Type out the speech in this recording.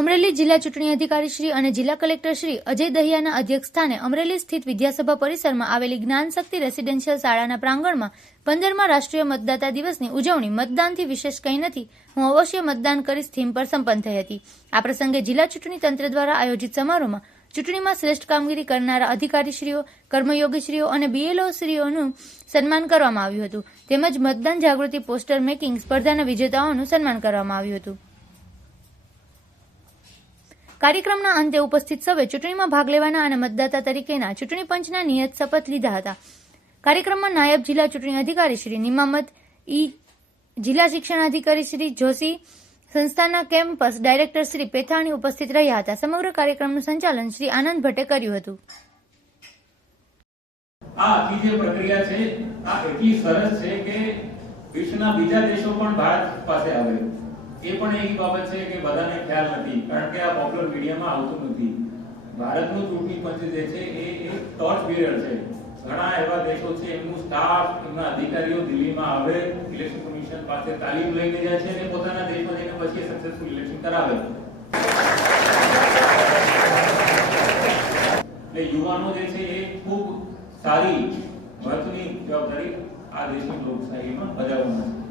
અમરેલી જિલ્લા ચૂંટણી અધિકારી શ્રી અને જિલ્લા કલેક્ટર શ્રી અજય દહિયાના અધ્યક્ષસ્થાને અમરેલી સ્થિત વિદ્યાસભા પરિસરમાં આવેલી જ્ઞાનશક્તિ રેસિડેન્શિયલ શાળાના પ્રાંગણમાં 15મા રાષ્ટ્રીય મતદાતા દિવસની ઉજવણી મતદાનથી વિશેષ કંઈ નથી, હું અવશ્ય મતદાન કરીશ થીમ પર સંપન્ન થઈ હતી. આ પ્રસંગે જિલ્લા ચૂંટણી તંત્ર દ્વારા આયોજિત સમારોહમાં ચૂંટણીમાં શ્રેષ્ઠ કામગીરી કરનારા અધિકારીશ્રીઓ, કર્મયોગીશ્રીઓ અને બીએલઓશ્રીઓનું સન્માન કરવામાં આવ્યું હતું. તેમજ મતદાન જાગૃતિ પોસ્ટર મેકિંગ સ્પર્ધાના વિજેતાઓનું સન્માન કરવામાં આવ્યું હતું. કાર્યક્રમના અંતે ઉપસ્થિત સૌએ ચૂંટણીમાં ભાગ લેવાના અને મતદાતા તરીકેના ચૂંટણી પંચના નિયત શપથ લીધા હતા. કાર્યક્રમમાં નાયબ જિલ્લા ચૂંટણી અધિકારી શ્રી નિમામત ઈ, જિલ્લા શિક્ષણાધિકારી શ્રી જોશી, સંસ્થાના કેમ્પસ ડાયરેક્ટર શ્રી પેથાણી ઉપસ્થિત રહ્યા હતા. સમગ્ર કાર્યક્રમનું સંચાલન શ્રી આનંદ ભટ્ટે કર્યું હતું. આ આખી જે પ્રક્રિયા છે આ એટલી સરસ છે કે વિશ્વના બીજા દેશો પણ ભારત પાસે આવે એ પણ એક બાબત છે કે બધાને ખ્યાલ નથી, કારણ કે આ પોપ્યુલર મીડિયામાં આવતું નથી. ભારતનું ચૂંટણી પંચ જે છે એ એક ટોર્ચ બેરર છે. ઘણા એવા દેશો છે એમનું સ્ટાફ, એમના અધિકારીઓ દિલ્હીમાં આવે, ઇલેક્શન કમિશન પાસે તાલીમ લઈને જાય છે અને પોતાના દેશમાં જઈને પછી સક્સેસફુલ ઇલેક્શન કરાવે. એટલે યુવાનો જે છે એ ખૂબ સારી મહત્વની જવાબદારી આ દેશની લોકશાહીમાં બજાવવામાં છે.